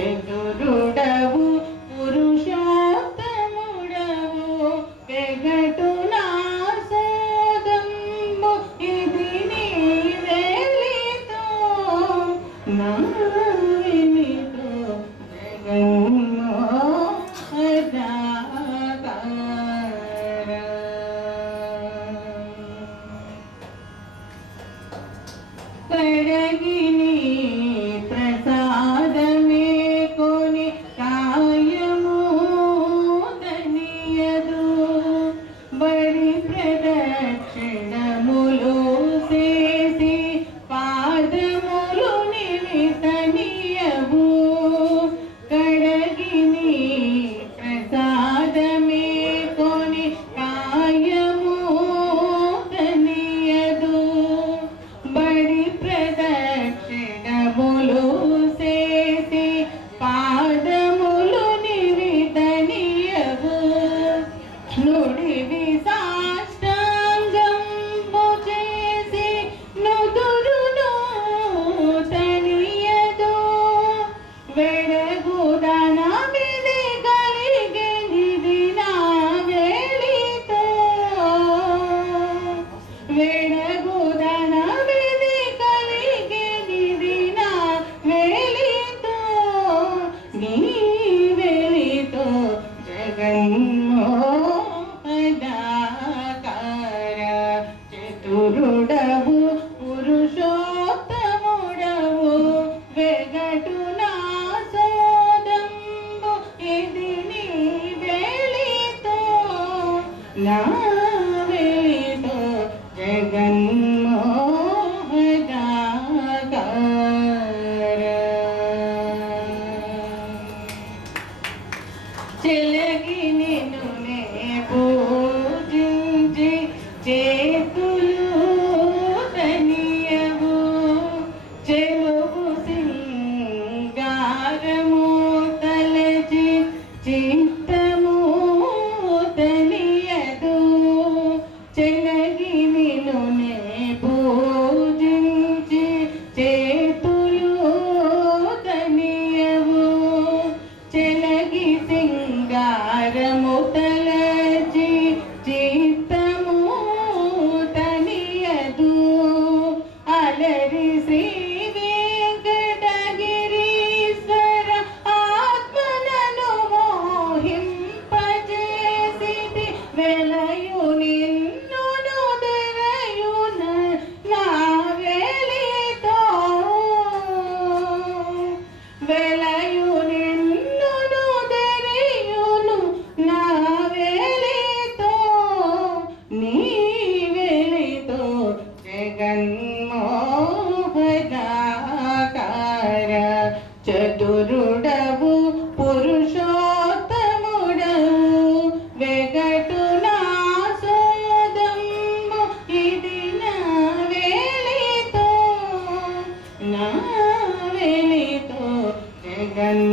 చతురుడవు పురుషోత్తముడవు వెగటు నా సోదము ఇది నీ వేలితో నా వినితో పడగిని ప్రసాదమే కొని కాయము దనియదు బడి ప్రదక్షిణములు చేసి పాదములు నిమితనియవు కడగిని ప్రసాదమే కొని కాయము దనియదు బడి ప్రదక్షిణములు చేసి పాదములు నిమితనియవు నుడివి సాష్టాంగంబు చేసి నుదురును తనియదు వెడగుదన విధి కలిగినది నా వేలితో వెడగుదన విధి కలిగినది నా వేలితో నీ వేలితో జగన్మోహనాకార చతురుడవు పురుషోత్తముడవు వెగటు నా సోదంబు ఇది నీ వేలితో నా వేలితో జగన్మోహనాకార చెలగి నిన్ను నే పూజించి చేతులు తనియవు చెలుగు సింగారము తలచి చిత్తము తనియదు చెలగి నిన్ను నే పూజించి చేతులు తనియవు చెలగి సింగారము తలచి చిత్తము తనియదు అలరి శ్రీ వెంకటగిరీశ్వర ఆత్మనను మోహింపజేసితి వెలయు నిన్ను తెరయున నా వేలితో వెలయు నిన్ను తెరయును నా వేలితో నీ వేలితో జగన్మోహనాకార చతురుడవు పురుషోత్తముడవు వెగటు నా సోదము ఇది నా వేలితో నా వేలితో జగన్మోహనాకార